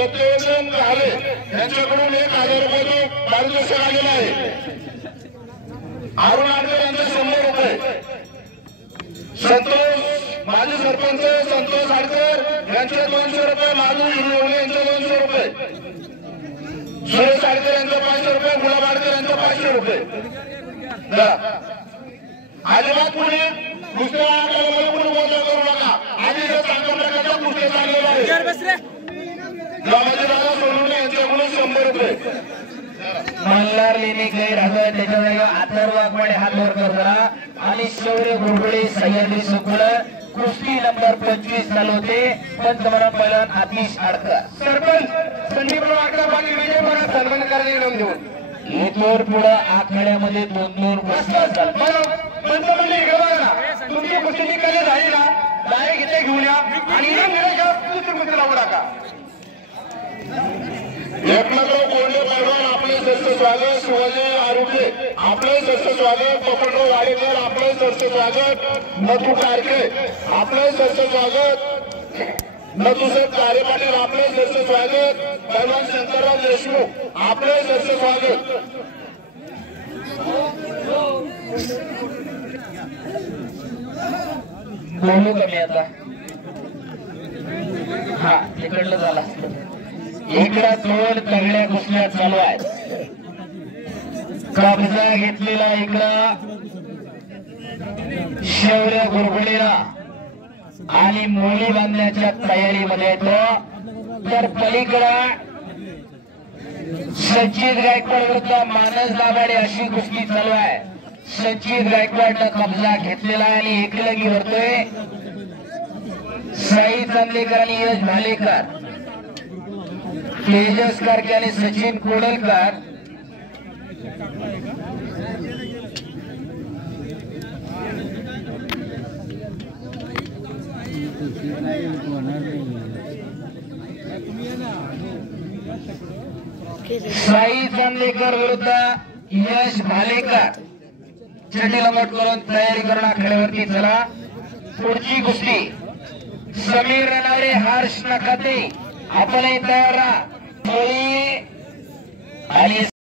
सत्यवचन घाले यांच्याकडून 1000 रुपये पारितोषिक आलेलं आहे। अरुण आडकर यांचे 100 रुपये। संतोष माजी सरपंच संतोष आडकर यांचे 200 रुपये। माधू हिरवले यांचे 200 रुपये। सुरेश आडकर यांचे 500 रुपये। गुलाब आडकर यांचे 500 रुपये। अजिबात पुढे कुस्त्या करू नका। आधी चांगल्या प्रकारच्या कुस्त्या चाललेल्या आहेत। गावाचे दादा सोडून यांच्याकडून 100 रुपये। मल्हार लेणे गैर हजर त्याच्या जागी अथर्व वाघमारे हात वर करा आणि शौर्य गुरगुळे सह्याद्री सुकुळ कुस्ती नंबर 25 चालू होते। पंचमरण पैलवान आतिश आडकर सरपंच संदीप आडकर पाटील विजय मला सन्मान करणे इनाम देऊन इथून पुढे आखाड्यामध्ये 2-2 कुस्त्या चालतात। पंचमंडळी इकडे बघा, तुमची कुस्ती निकाली झाली ना डायरेक्ट इथे घेऊन या आणि इनाम दिल्याशिवाय दुसरी कुस्ती लावू नका। एकनाथराव कोंडे पैलवान आपले सर्व स्वागत। शिवाजी आरुटे आपले सर्व स्वागत। पपनराव वाडेकर आपले सर्व स्वागत। मधु कारके आपले सर्व स्वागत। नथुसेठ कारे पाटील आपले सर्व स्वागत। पैलवान शंकरराव देशमुख आपले सर्व स्वागत। बोलू कमी आता हा तिकडलं झाला। इकडे 2 तगड्या कुस्त्या चालू आहेत। कब्जा घेतलेला इकडं शौर्य गुरगुळेला आणि मोळी बांधण्याच्या तयारीमध्ये येतो। तर पलीकडं सचिन गायकवाड विरुद्ध मानस दाभाडे अशी कुस्ती चालू आहे। सचिन गायकवाडनं कब्जा घेतलेला आहे आणि एकलगी वरतोय साई चांदेकर आणि यश भालेकर। तेजस कारके आणि सचिन कोडलकर साई चांदेकर विरुद्ध यश भालेकर चटी लंबट करून तयारी करून आखाड्यावरती चला। पुढची कुस्ती समीर रनावरे हर्ष नखाते आपणही तयार राहा। आणि